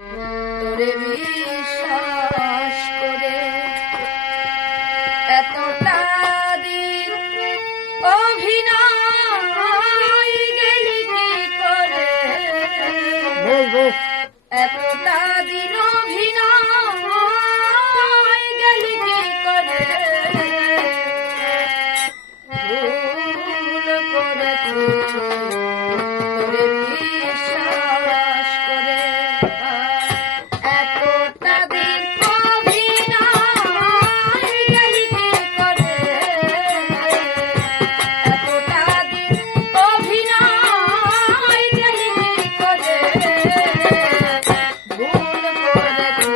তোরে বিশ্বাস করে এতটা দিন অভিনয় গেলি কি করে, এতটা দিন অভিনয় গেলি কি করে, ভুল করেছি তোরে বিশ্বাস করে। এতটা দিন অভিনয় গেলি কি করে, এতটা দিন অভিনয় গেলি কি করে, ভুল করেছি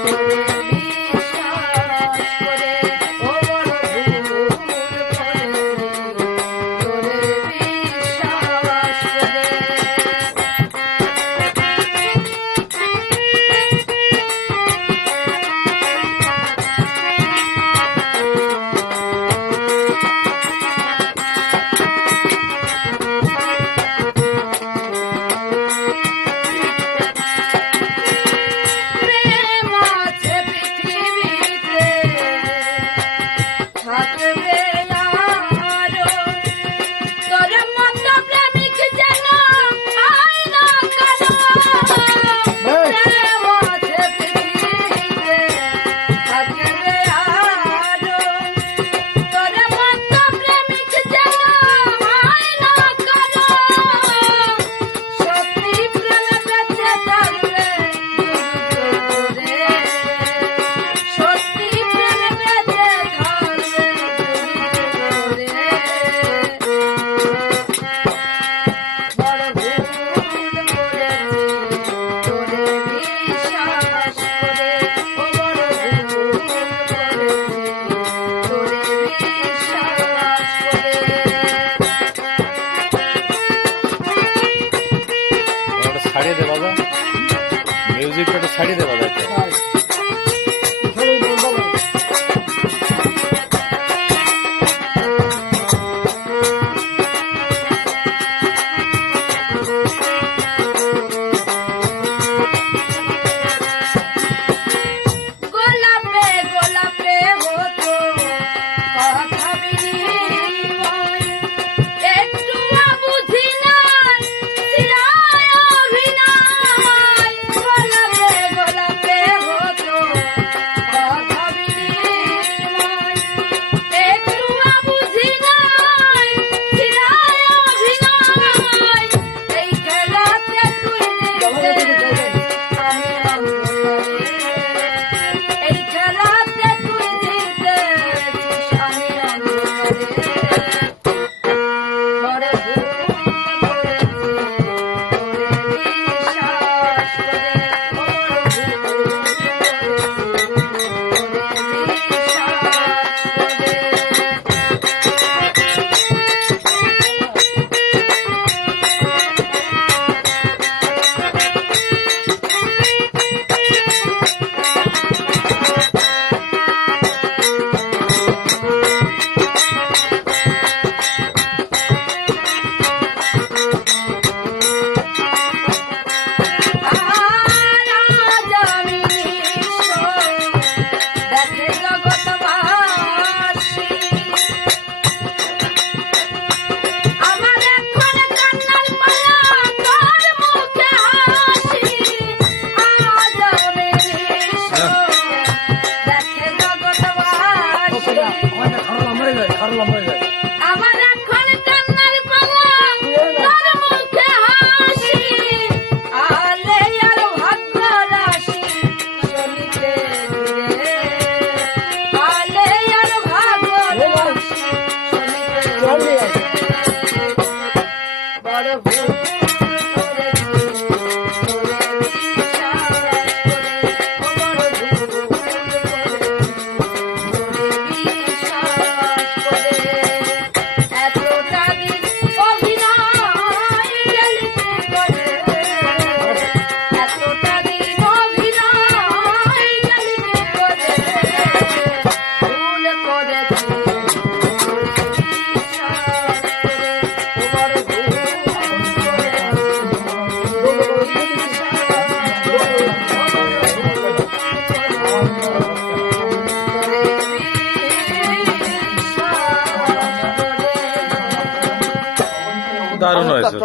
তোরে বিশ্বাস করে। ও বড় ভুল করেছি তোরে বিশ্বাস করে। প্রেম আছে পৃথিবীতে, থাকবে আরো, তোর মতো প্রেমিক যেন হয় না কারো। প্রেম আছে পৃথিবীতে, থাকবে আরো, তোর মতো প্রেমিক যেন হয় না কারো। সত্যি প্রেমে বেঁচে থাকবে রে, সত্যি প্রেমে বেঁচে থাকবে রে। বড় ভুল করেছি তোরে বিশ্বাস করে। ও বড় ভুল করেছি তোরে বিশ্বাস করে। ওটা ছাড়িয়ে দে বাবা, মিউজিকটা একটু ছাড়িয়ে দে বাবা একটা। গোলাপে গোলাপে হতো কথা বিনিময়, একটু বুঝি নাই চিরায় অভিনয়। গোলাপে গোলাপে হতো দারুণ হয়েছে।